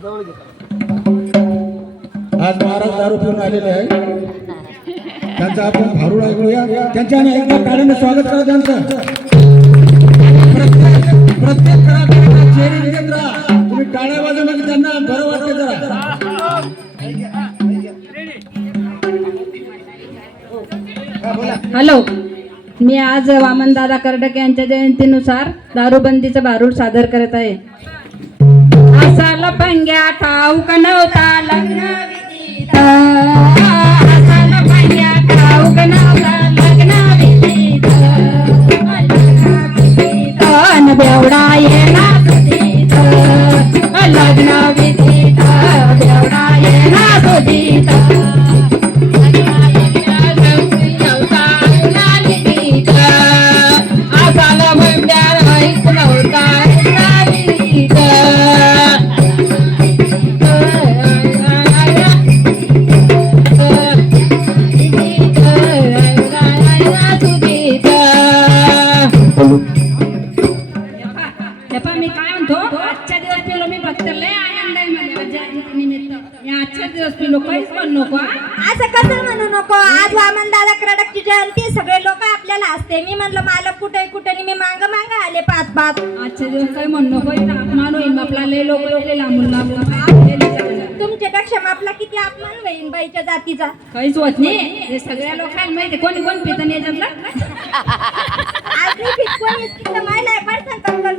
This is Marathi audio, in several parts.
आज महाराज दारू पिऊन आलेले आहे, त्यांचा आपण भारूड ऐकूया. त्यांच्या एकदा टाळ्याने स्वागत करा त्यांचं. प्रत्येक कलाकाराला चेहरे देत राहा. तुम्ही टाळ्या वाजवल्याने त्यांना बरं वाटते जरा. हॅलो, मी आज वामनदादा कर्डक यांच्या जयंतीनुसार दारूबंदीचं भारूड सादर करत आहे. असाला पंग्या ठाऊक नव्हता लग्नविधीत, असाला पंग्या ठाऊक नव्हता लग्नविधीत, अन बेवडा येणार सुधीत, लग्नविधीत बेवडा येणार सुधीत. मी काय म्हणतो, आजच्या दिवस पिलो मी फक्त लय आनंद आहे मला जयंतीनिमित्त. मी आजच्या दिवस पिलो, काहीच म्हणू नको. असं कसं म्हणू नको? आज वामनदादा कर्डकची जयंती, सगळे लोक आपल्याला हसते. मी म्हणलं मालक कुठे कुठे, मी मांग मांग आले पाच पाच. आजच्या दिवस काही म्हणू नको, अपमान होईल आपला. लय लोक लांबून लांबून. तुमच्यापेक्षा आपला किती अपमान होईल बाईच्या जातीचा. काहीच होत नाही. हे सगळ्या लोकांना माहिती कोणी कोण पितं याच्यातला. आज मी फिटकोणी तिथं मायला कोणाच्या अंगावर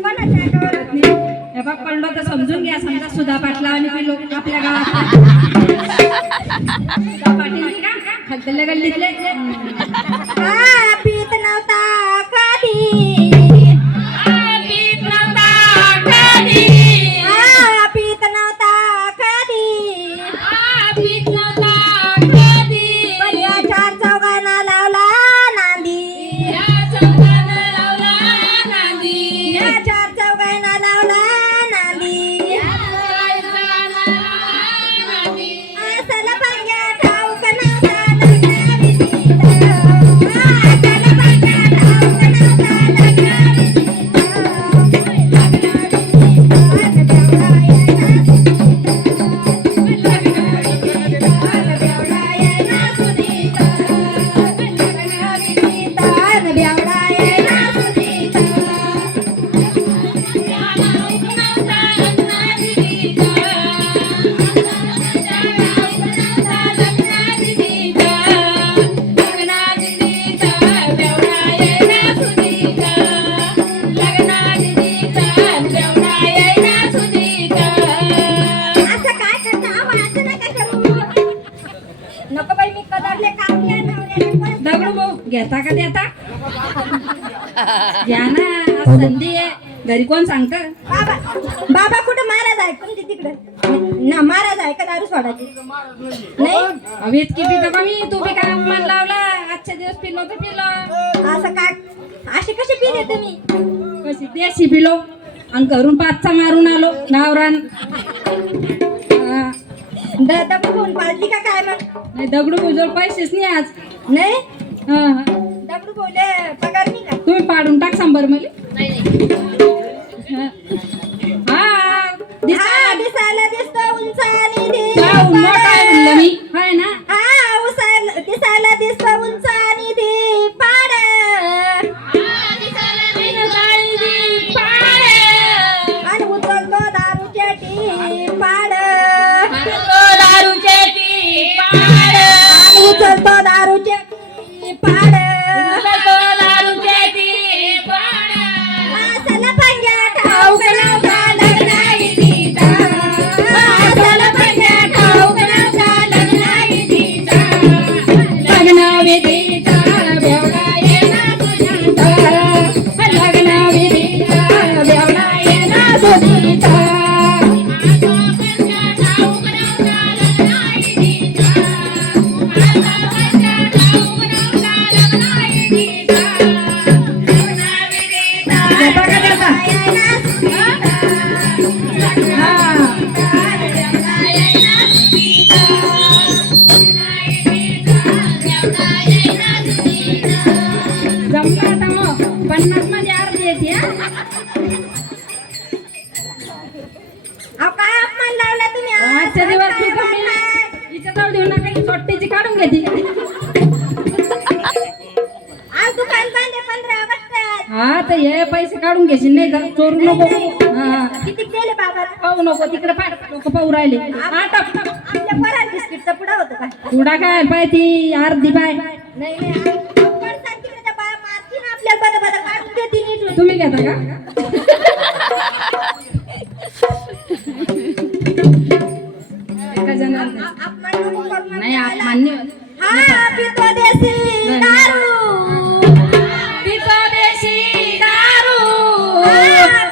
हे बघ, पडलो तर समजून घ्या. समजा सुधा पाटला आणि पिलो आपल्या गावात. सुधा पाटील नाही का, खालतल्या गल्लीतले. हा पीत नव्हता कधी, पीत नव्हता कधी, पीत नव्हता कधी, पीत नव्हता कधी. पण या चार चौघांना लावला नांदी, या चौघांना लावला नांदी, या चार चौघांना लावला नांदी. असला पंग्या ठाऊक नव्हता लग्नविधीत, असला पंग्या ठाऊक नव्हता लग्नविधीत, नको बाई, मी कदरले काम घ्या नवऱ्याला. दगडू भाऊ घेता का देता? घ्या ना, आज संधी आहे. घरी कोण सांगत? बाबा बाबा कुठं महाराज आहे तुमची तिकडं ना? महाराज आहे का दारू सोडायची? नाही अहो इतकी पितो का मी? तू बी काय मन लावला? आजच्या दिवस पिलो तर पिलो. असं काय? अशी कशी पिले तुम्ही? कशी देशी पिलो आणि घरून पाचचा मारून आलो नावरान. दगड फोन पाळली का काय मग? नाही, दगडू भाऊजवळ पैसेच नाही आज. नाही हा, दगडू बोलले पगार नाही का? तुम्ही पाडून टाक सांबर मला. हा दिसायला दिसतो उंच आणि मोठा आहे म्हणलं मी, हाय ना. दिसायला दिसतो उंच आणि धी पाड, आणि उचलतो दारूच्या टी पाड, आणि उचलतो दारूच्या टी पाड. असला पंग्या ठाऊक नव्हता लग्नविधीत, असला पंग्या ठाऊक नव्हता लग्नविधीत, आता हे पैसे काढून घेशील नाही तर चोरू नको. हा किती दिले बाबा पाहू नको तिकडे पाय लोक पाहू राहिले. आटप आपल्या पोराला बिस्किटचा पुडा होतो काय थोडा काय पाय ती अर्धी पाय नाही नाही पडतात तिकडे त्या बाया मारतील आपल्याला बरं बरं काढून देतील नीट. तुम्ही घेता का? एका जणाला अपमान नको करू मला. नाही आप मान्य हा पितो देशी दारू पितो देशी दारू हा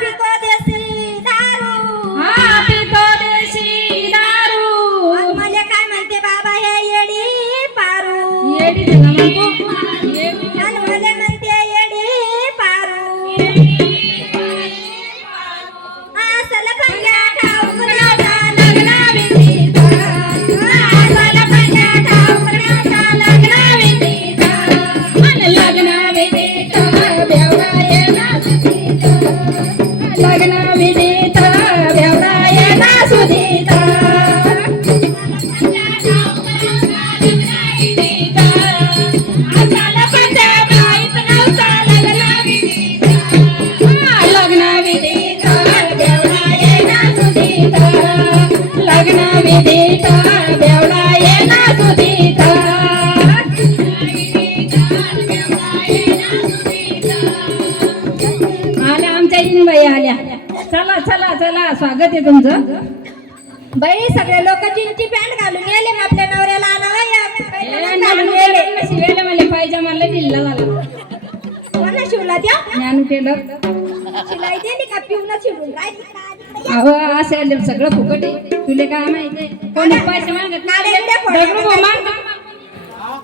पितो देशी दारू हा पितो देशी दारू आणि मला काय म्हणते बाबा हे येडी पारू येडी ते ना म्हणतो येडी आणि मला म्हणते येडी पारू असलं पंगा ठाऊक नव्हता लग्नाविधीचा. असलं पंगा ठाऊक नव्हता लग्नाविधीचा. आणि लग्नाविधीत बेवडा येणार सुधीता. लग्नाविधीत बेवडा येणार सुधीता. आम्हाला पंजाब माहित नव्हता लग्नाविधीचा. लग्नाविधीत बेवडा येणार सुधीता. लग्नाविधीत बेवडा येणार सुधीता. आल्या आमच्या इनबाई आल्या. चला चला चला स्वागत आहे तुमचं. बाई सगळे लोक जीनची पॅन्ट घालून गेले मग आपल्या नवऱ्याला आणावं ए, घालून गेले शिवायला मला पायजमाला ढिल्ला झाला. कोणा शिवला त्या ज्ञानू टेलर शिलाई दिली का पिऊन शिवून अहो असं आहे, सगळं फुकट आहे. तुले काय माहिती कोणी पैसे मागत नाही. दगडू भाऊ मागतो.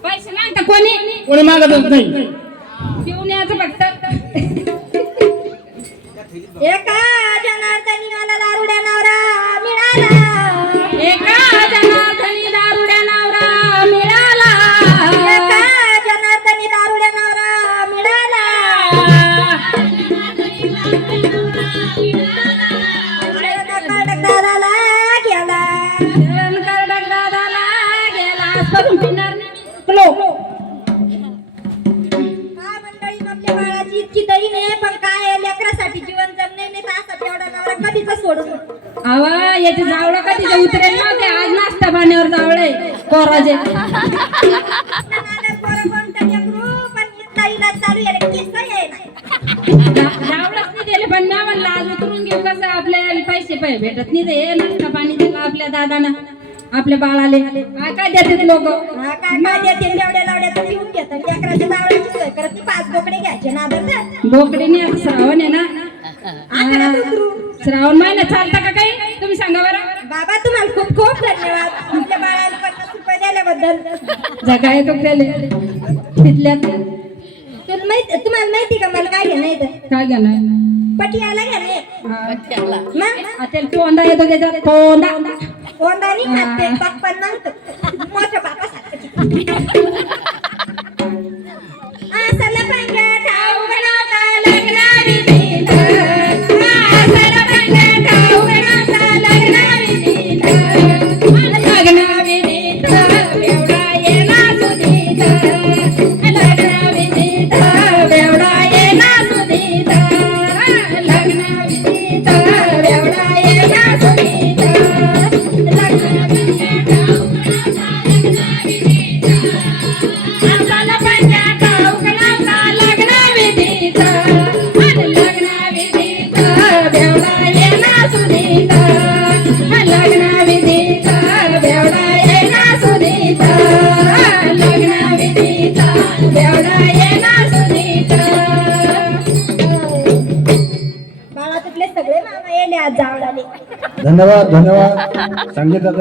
पैसे मागता कोणी कोणी मागतच नाही. पिऊन यायचं फक्त. एका जनार्दनी मला दारुड्या नवरा मिळाला एका जनार्दनी दारुड्या नवरा मिळाला. एका जनार्दनी दारुड्या नवरा मिळाला दादाला गेला कर्डक दादाला गेला आजपासून पिणार नाही. लो हा मंडळी आपल्या बाळाची इतकी दही नाही पण काय आहे, लेकरासाठी जीवन जगणे नाही तर असा तेवढा नवरा कधीच सोडून आवा याचे जावळं का तिथे उतरेल ना ते आज नाश्ता पाण्यावर जावळे कोराजे. जावळच नाही दिले पण ना म्हणलं आज उतरून घेऊ कसं आपल्याला पैसे भेटत नाही ते नाश्ता पाणी दिला आपल्या दादानं आपल्या बाळाले. काय देते लोक बोकडी नाही श्रावण आहे ना. श्रावण महिना चालता का काही तुम्ही सांगा बरं. बाबा तुम्हाला खूप खूप धन्यवाद आपल्या बाळाला 50 रुपये दिल्याबद्दल. जगा येतो तिथल्यात तुम्हाला माहिती का मला काय घेणं येतं काय घेणार पटियाला घेणे त्याला तोंडा येतो त्याच्यात तोंडा कोंदानी खाते बाप्पा नव्हतं मोठ्या बापासारखं असलं पंगा ठाऊक नव्हता लग्नाविधीत. असलं पंगा ठाऊक नव्हता लग्नाविधीत. लग्नाविधीत बेवडा येणार सुधीता. लग्नाविधीत बेवडा येणार सुधीता. लग्नाविधीत बेवडा येणार सुधीता. आम्हाला पंजा ठाऊक नव्हता लग्नाविधीचा. लग्नाविधीत बेवडा येणार सुधीता. लग्नाविधीत बेवडा येणार सुधीता. लग्नाविधीत बेवडा येणार सुधीता. बाळा तुटले सगळे मामा येले आज जावळाले. धन्यवाद धन्यवाद. सांगितलं